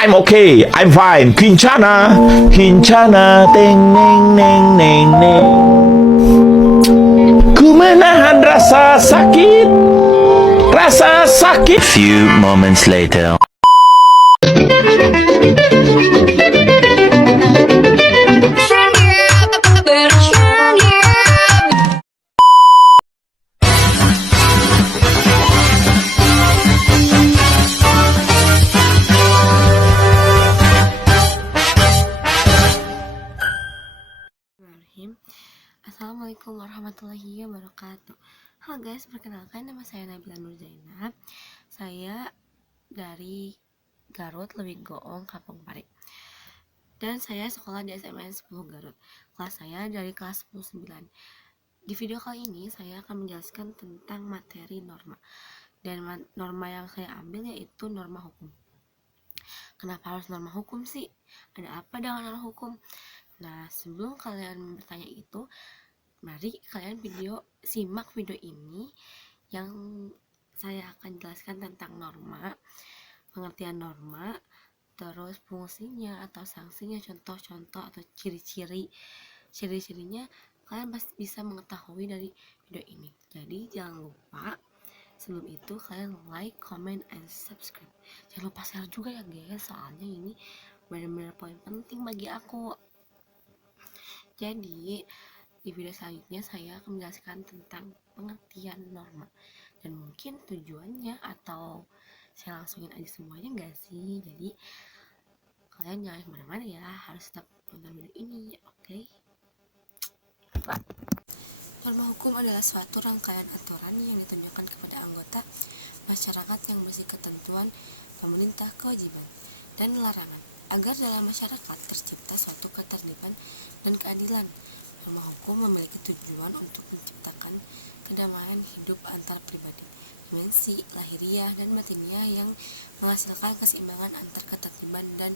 I'm okay, I'm fine. Kincana, Kincana, teng neng neng neng neng. Ku menahan rasa sakit, rasa sakit. Few moments later. Bismillahirrahmanirrahim. Assalamualaikum warahmatullahi wabarakatuh. Halo guys, perkenalkan nama saya Nabila Nur Zainab. Saya dari Garut, Lewing Goong, Kampung Pari. Dan saya sekolah di SMN 10 Garut. Kelas saya dari kelas 10-9. Di video kali ini saya akan menjelaskan tentang materi norma. Dan norma yang saya ambil yaitu norma hukum. Kenapa harus norma hukum sih? Ada apa dengan norma hukum? Nah, sebelum kalian bertanya itu, mari kalian simak video ini yang saya akan jelaskan tentang norma, pengertian norma, terus fungsinya atau sanksinya, contoh-contoh atau ciri-cirinya kalian pasti bisa mengetahui dari video ini. Jadi jangan lupa sebelum itu kalian like, comment, and subscribe. Jangan lupa share juga ya guys, soalnya ini benar-benar poin penting bagi aku. Jadi di video selanjutnya saya akan menjelaskan tentang pengertian norma dan mungkin tujuannya, atau saya langsungin aja semuanya enggak sih. Jadi kalian jangan kemana-mana ya, harus tetap nonton video ini, oke? Norma hukum adalah suatu rangkaian aturan yang ditunjukkan kepada anggota masyarakat yang bersih ketentuan pemerintah, kewajiban, dan larangan agar dalam masyarakat tercipta suatu ketertiban dan keadilan. Norma hukum memiliki tujuan untuk menciptakan kedamaian hidup antar pribadi, dimensi lahiriah dan batiniah yang menghasilkan keseimbangan antar ketertiban dan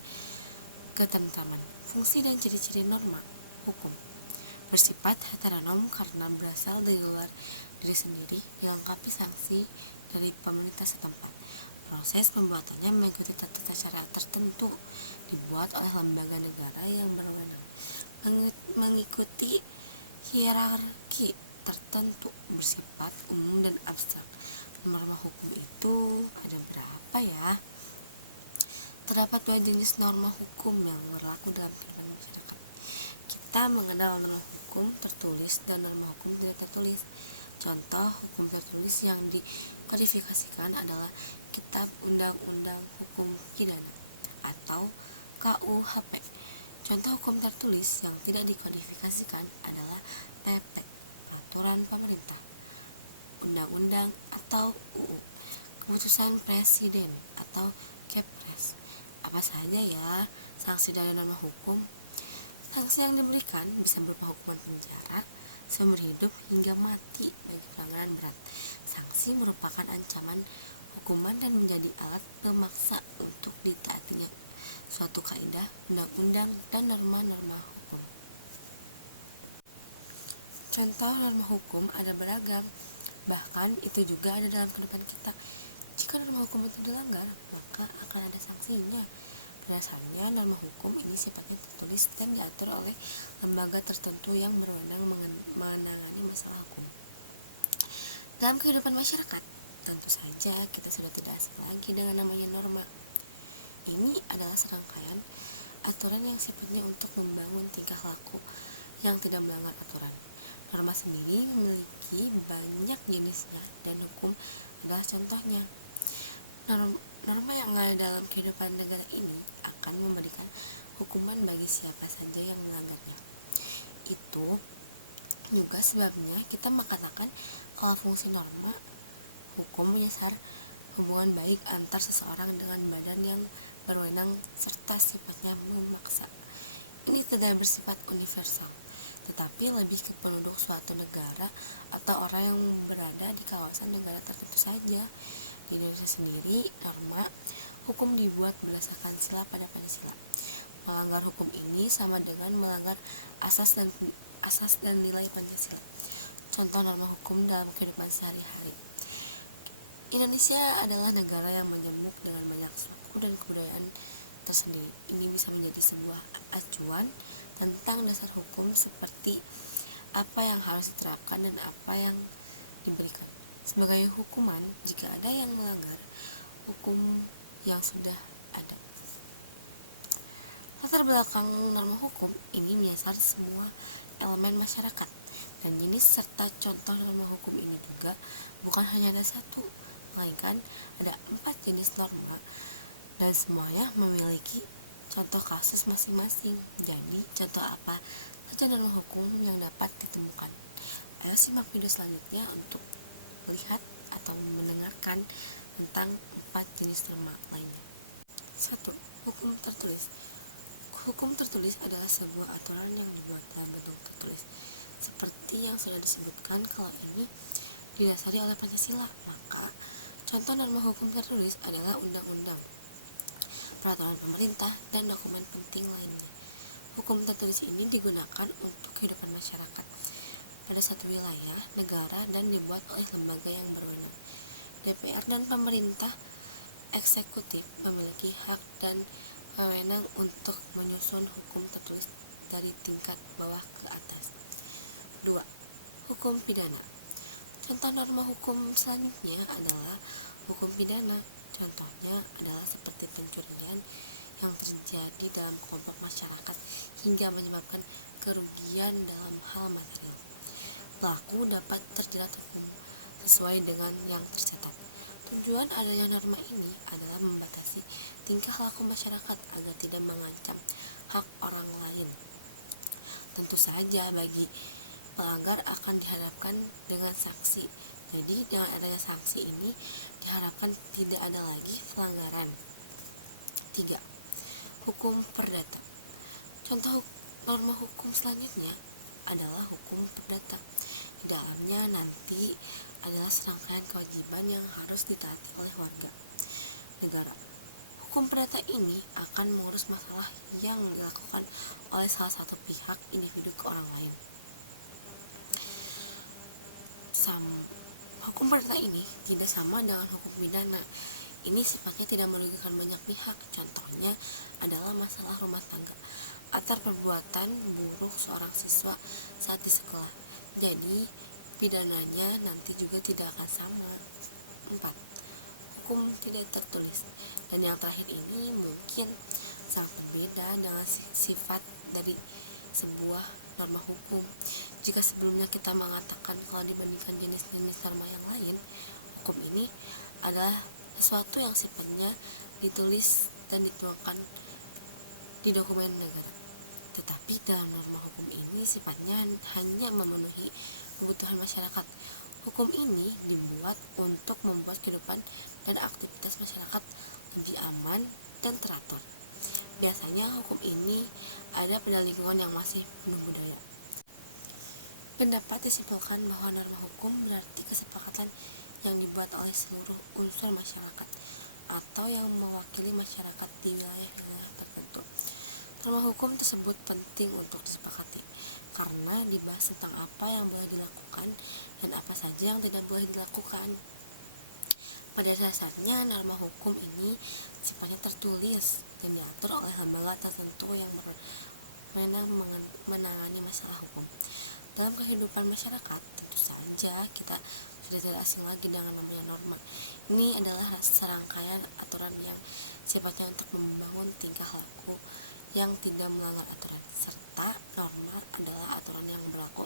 ketentraman. Fungsi dan ciri-ciri norma hukum bersifat heteronom karena berasal dari luar diri sendiri, dilengkapi sanksi dari pemerintah setempat. Proses pembuatannya mengikuti tata cara tertentu, dibuat oleh lembaga negara yang berwenang, mengikuti hierarki tertentu, bersifat umum dan abstrak. Norma hukum itu ada berapa ya? Terdapat dua jenis norma hukum yang berlaku dalam kehidupan masyarakat. Kita mengenal norma hukum tertulis dan norma hukum tidak tertulis. Contoh hukum tertulis yang dikodifikasikan adalah Kitab Undang-Undang Hukum Pidana atau KUHP. Contoh hukum tertulis yang tidak dikodifikasikan adalah PP, Peraturan Pemerintah, Undang-Undang atau UU, Keputusan Presiden atau Kepres. Apa saja ya sanksi dari norma hukum? Sanksi yang diberikan bisa berupa hukuman penjara seumur hidup hingga mati bagi pelanggaran berat. Sanksi merupakan ancaman hukuman dan menjadi alat pemaksa untuk ditaatinya suatu kaidah, undang-undang, dan norma-norma hukum. Contoh norma hukum ada beragam, bahkan itu juga ada dalam kehidupan kita. Jika norma hukum itu dilanggar, maka akan ada sanksinya. Biasanya norma hukum ini sifatnya tertulis dan diatur oleh lembaga tertentu yang berwenang menangani masalah hukum. Dalam kehidupan masyarakat, tentu saja kita sudah tidak asing lagi dengan namanya norma. Ini adalah serangkaian aturan yang sifatnya untuk membangun tingkah laku yang tidak melanggar aturan. Norma sendiri memiliki banyak jenisnya dan hukum adalah contohnya. Norma yang ada dalam kehidupan negara ini akan memberikan hukuman bagi siapa saja yang melanggarnya. Itu juga sebabnya kita mengatakan kalau fungsi norma hukum menyasar hubungan baik antar seseorang dengan badan yang berwenang serta sifatnya memaksa. Ini tidak bersifat universal, tetapi lebih ke penduduk suatu negara atau orang yang berada di kawasan negara tertentu saja. Di Indonesia sendiri, norma hukum dibuat berdasarkan sila pada Pancasila. Melanggar hukum ini sama dengan melanggar asas dan nilai Pancasila. Contoh norma hukum dalam kehidupan sehari-hari. Indonesia adalah negara yang menjemuk dengan banyak suku dan kebudayaan tersendiri. Ini bisa menjadi sebuah acuan tentang dasar hukum seperti apa yang harus diterapkan dan apa yang diberikan sebagai hukuman jika ada yang melanggar hukum yang sudah ada. Latar belakang norma hukum ini menyasar semua elemen masyarakat, dan jenis serta contoh norma hukum ini juga bukan hanya ada satu, melainkan ada 4 jenis norma, dan semuanya memiliki contoh kasus masing-masing. Jadi, contoh apa saja norma hukum yang dapat ditemukan? Ayo simak video selanjutnya untuk melihat atau mendengarkan tentang 4 jenis norma lainnya. 1. Hukum tertulis. Hukum tertulis adalah sebuah aturan yang dibuat dalam bentuk tertulis. Seperti yang sudah disebutkan, kalau ini didasari oleh Pancasila, maka contoh norma hukum tertulis adalah undang-undang, peraturan pemerintah, dan dokumen penting lainnya. Hukum tertulis ini digunakan untuk kehidupan masyarakat pada satu wilayah, negara, dan dibuat oleh lembaga yang berwenang. DPR dan pemerintah eksekutif memiliki hak dan wewenang untuk menyusun hukum tertulis dari tingkat bawah ke atas. 2. Hukum pidana. Contoh norma hukum selanjutnya adalah hukum pidana. Contohnya adalah seperti pencurian yang terjadi dalam kelompok masyarakat hingga menyebabkan kerugian dalam hal material. Pelaku dapat terjerat hukum sesuai dengan yang tercatat. Tujuan adanya norma ini adalah membatasi tingkah laku masyarakat agar tidak mengancam hak orang lain. Tentu saja bagi pelanggar akan dihadapkan dengan sanksi. Jadi dengan adanya sanksi ini diharapkan tidak ada lagi pelanggaran. 3. Hukum perdata. Contoh norma hukum selanjutnya adalah hukum perdata. Di dalamnya nanti adalah serangkaian kewajiban yang harus ditaati oleh warga negara. Hukum perdata ini akan mengurus masalah yang dilakukan oleh salah satu pihak individu ke orang lain. Hukum perdata ini tidak sama dengan hukum pidana. Ini sifatnya tidak merugikan banyak pihak. Contohnya adalah masalah rumah tangga atau perbuatan buruk seorang siswa saat di sekolah. Jadi pidananya nanti juga tidak akan sama. 4. Hukum tidak tertulis. Dan yang terakhir ini mungkin sangat berbeda dengan sifat dari sebuah norma hukum. Jika sebelumnya kita mengatakan kalau dibandingkan jenis-jenis norma yang lain, hukum ini adalah sesuatu yang sifatnya ditulis dan dituangkan di dokumen negara. Tetapi dalam norma hukum ini sifatnya hanya memenuhi kebutuhan masyarakat. Hukum ini dibuat untuk membuat kehidupan dan aktivitas masyarakat lebih aman dan teratur. Biasanya hukum ini ada pada lingkungan yang masih penuh budaya. Pendapat disimpulkan bahwa norma hukum berarti kesepakatan yang dibuat oleh seluruh unsur masyarakat atau yang mewakili masyarakat di wilayah-wilayah tertentu. Norma hukum tersebut penting untuk disepakati karena dibahas tentang apa yang boleh dilakukan dan apa saja yang tidak boleh dilakukan. Pada dasarnya norma hukum ini sifatnya tertulis dan diatur oleh lembaga tertentu yang berwenang menangani masalah hukum. Dalam kehidupan masyarakat, tentu saja kita sudah tidak asing lagi dengan namanya norma. Ini adalah serangkaian aturan yang sifatnya untuk membangun tingkah laku yang tidak melanggar aturan, serta norma adalah aturan yang berlaku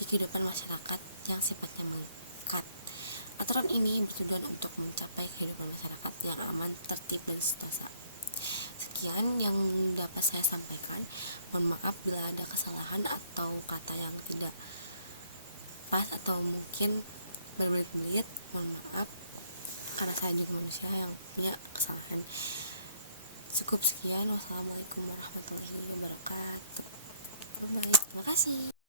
di kehidupan masyarakat yang sifatnya melekat. Aturan ini bertujuan untuk mencapai kehidupan masyarakat yang aman, tertib, dan sentosa. Sekian yang dapat saya sampaikan. Mohon maaf bila ada kesalahan atau kata yang tidak pas atau mungkin berbelit-belit. Mohon maaf karena saya juga manusia yang punya kesalahan. Cukup sekian. Wassalamualaikum warahmatullahi wabarakatuh. Bye. Terima kasih.